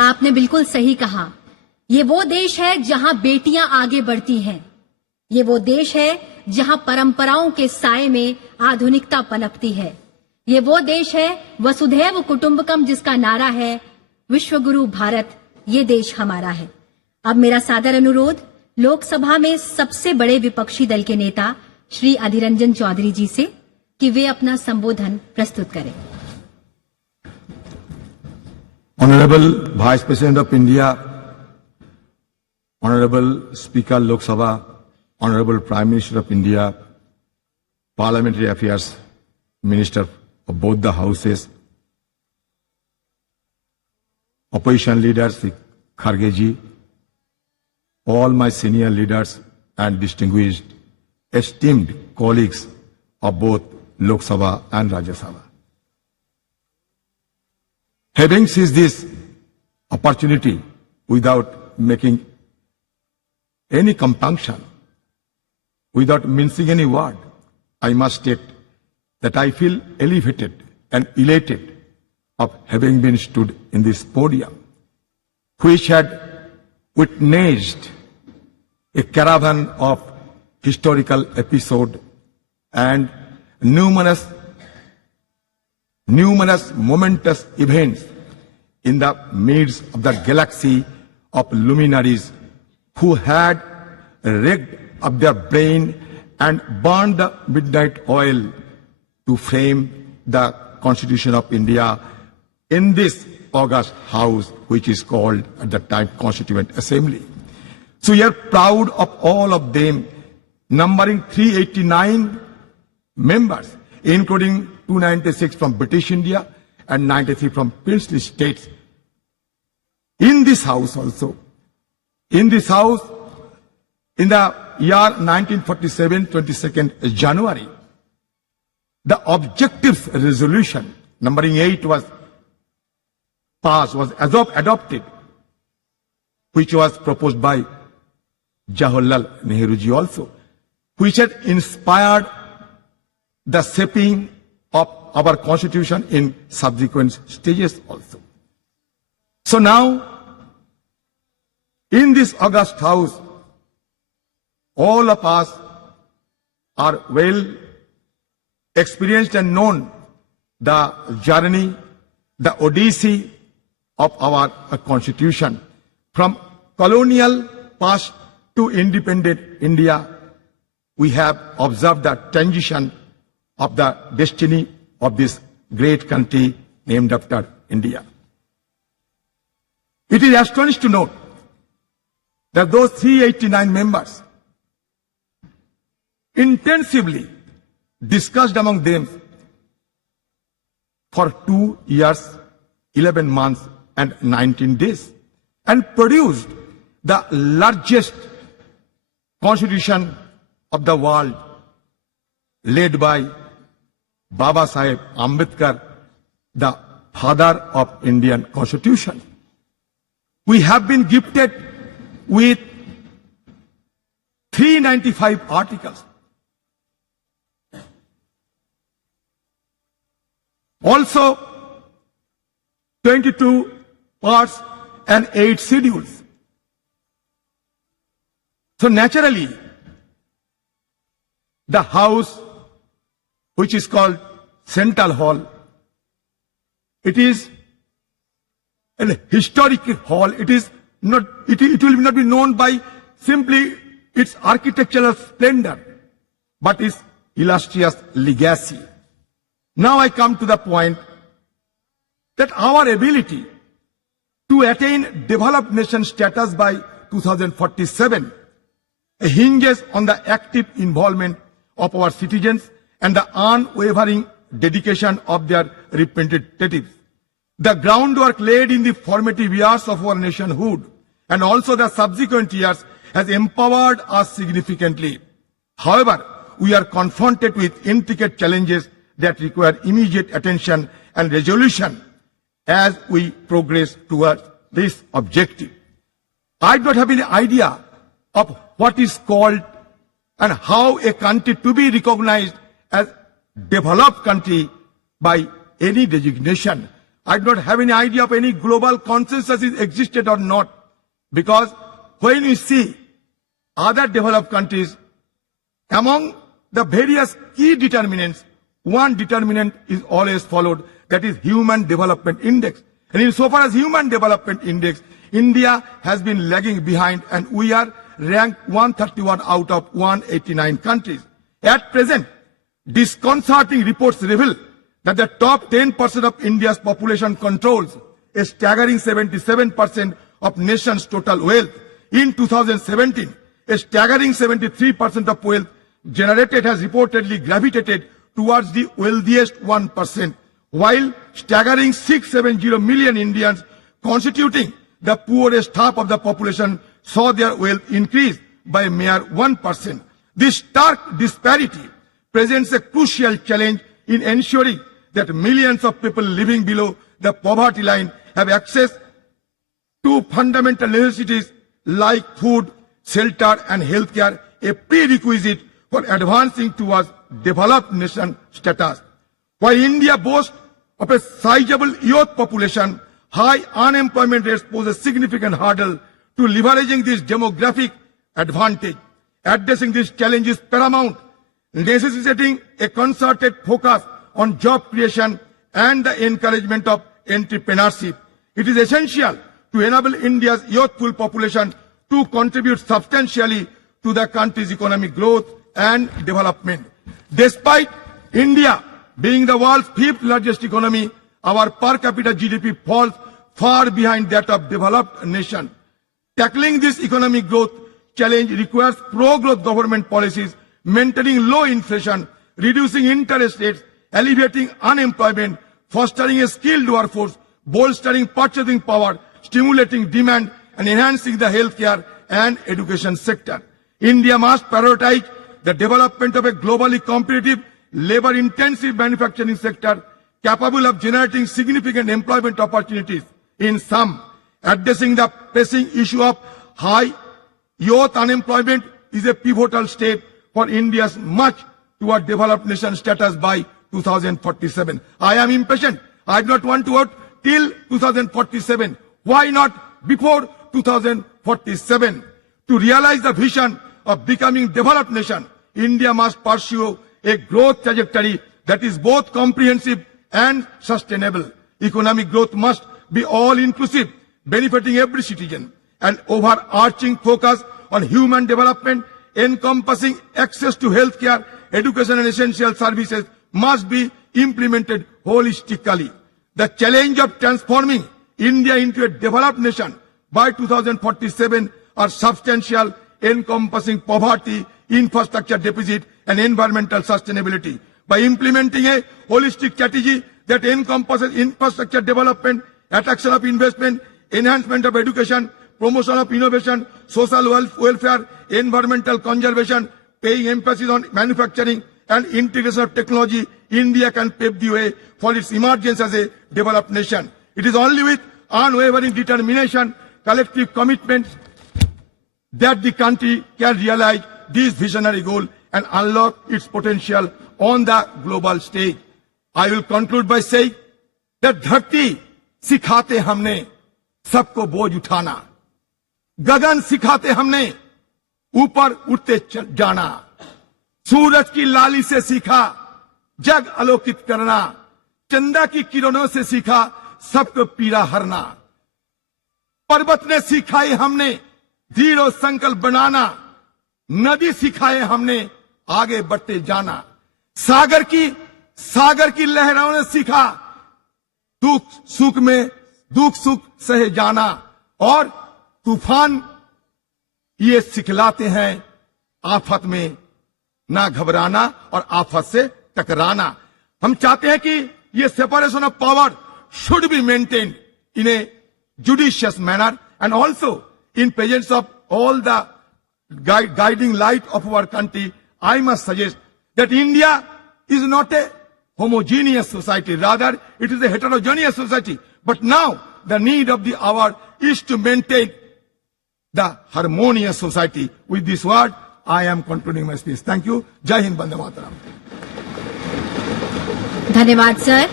आपने बिल्कुल सही कहा। ये वो देश है जहां बेटियां आगे बढ़ती हैं। ये वो देश है जहां परंपराओं के साए में आधुनिकता पनपती है। ये वो देश है वसुधैव कुटुंबकम, जिसका नारा है विश्वगुरु भारत, ये देश हमारा है। अब मेरा सादर अनुरोध लोकसभा में सबसे बड़े विपक्षी दल के नेता श्री अधीर रंजन चौधरी जी से कि वे अपना संबोधन प्रस्तुत करें। Honorable Vice President of India, Honorable Speaker Lok Sabha, Honorable Prime Minister of India, Parliamentary Affairs Minister of both the houses, opposition leaders, Kharge ji, all my senior leaders and distinguished, esteemed colleagues of both Lok Sabha and Rajya Sabha. Having seized this opportunity without making any compunction, without mincing any word, I must state that I feel elevated and elated of having been stood in this podium, which had witnessed a caravan of historical episodes and numerous momentous events in the midst of the galaxy of luminaries who had rigged up their brain and burned the midnight oil to frame the Constitution of India in this august house, which is called at the time Constituent Assembly. So we are proud of all of them, numbering 389 members, including 296 from British India and 93 from princely states. In this house also, in this house, in the year 1947, 22nd January, the objectives resolution numbering 8 was passed, was adopted, which was proposed by Jawaharlal Nehru ji also, which had inspired the shaping of our constitution in subsequent stages also. So now, in this august house, all of us are well experienced and known the journey, the odyssey of our constitution. From colonial past to independent India, we have observed the transition of the destiny of this great country named after India. It is astonishing to note that those 389 members intensively discussed among them for 2 years, 11 months and 19 days and produced the largest constitution of the world, led by Baba Saheb Ambedkar, the father of Indian Constitution. We have been gifted with 395 articles. Also, 22 parts and 8 schedules. So naturally, the house, which is called Central Hall, it is a historic hall. It is not. It will not be known by simply its architectural splendor, but its illustrious legacy. Now I come to the point that our ability to attain developed nation status by 2047 hinges on the active involvement of our citizens and the unwavering dedication of their representatives. The groundwork laid in the formative years of our nationhood and also the subsequent years has empowered us significantly. However, we are confronted with intricate challenges that require immediate attention and resolution as we progress towards this objective. I don't have any idea of what is called and how a country to be recognized as developed country by any designation, I do not have any idea of any global consensus is existed or not. Because when you see other developed countries, among the various key determinants, one determinant is always followed, that is Human Development Index. And insofar as Human Development Index, India has been lagging behind and we are ranked 131 out of 189 countries. At present, disconcerting reports reveal that the top 10% of India's population controls a staggering 77% of nation's total wealth. In 2017, a staggering 73% of wealth generated has reportedly gravitated towards the wealthiest 1%, while staggering 670 million Indians constituting the poorest half of the population saw their wealth increase by a mere 1%. This stark disparity presents a crucial challenge in ensuring that millions of people living below the poverty line have access to fundamental necessities like food, shelter and healthcare, a prerequisite for advancing towards developed nation status. While India boasts of a sizable youth population, high unemployment rates pose a significant hurdle to leveraging this demographic advantage. Addressing this challenge is paramount, necessitating a concerted focus on job creation and the encouragement of entrepreneurship. It is essential to enable India's youthful population to contribute substantially to the country's economic growth and development. Despite India being the world's fifth largest economy, our per capita GDP falls far behind that of developed nations. Tackling this economic growth challenge requires pro-growth government policies, maintaining low inflation, reducing interest rates, alleviating unemployment, fostering a skilled workforce, bolstering purchasing power, stimulating demand, and enhancing the healthcare and education sector. India must prioritize the development of a globally competitive, labor-intensive manufacturing sector capable of generating significant employment opportunities. In sum, addressing the pressing issue of high youth unemployment is a pivotal step for India's march toward developed nation status by 2047. I am impatient. I do not want to wait till 2047. Why not before 2047? To realize the vision of becoming developed nation, India must pursue a growth trajectory that is both comprehensive and sustainable. Economic growth must be all-inclusive, benefiting every citizen. An overarching focus on human development, encompassing access to healthcare, education and essential services must be implemented holistically. The challenge of transforming India into a developed nation by 2047 are substantial, encompassing poverty, infrastructure deficit and environmental sustainability. By implementing a holistic strategy that encompasses infrastructure development, attraction of investment, enhancement of education, promotion of innovation, social welfare, environmental conservation, paying emphasis on manufacturing and integration of technology, India can pave the way for its emergence as a developed nation. It is only with unwavering determination, collective commitment that the country can realize this visionary goal and unlock its potential on the global stage. I will conclude by saying that धरती सिखाते हमने सबको बोझ उठाना, गगन सिखाते हमने ऊपर उठते जाना, सूरज की लाली से सीखा जग आलोकित करना, चंदा की किरणों से सीखा सबको पीड़ा हरना, पर्वत ने सिखाई हमने दृढ़ संकल्प बनाना, नदी सिखाए हमने आगे बढ़ते जाना, सागर की लहरों ने सीखा दुख सुख सहे जाना, और तूफान ये सिखलाते हैं आफत में ना घबराना और आफत से टकराना. हम चाहते हैं कि ये separation of power should be maintained in a judicious manner and also in presence of all the guiding light of our country. I must suggest that India is not a homogeneous society, rather it is a heterogeneous society. But now the need of the hour is to maintain the harmonious society. With this word, I am concluding my speech. Thank you. Jai Hind, Vande Mataram. धन्यवाद sir.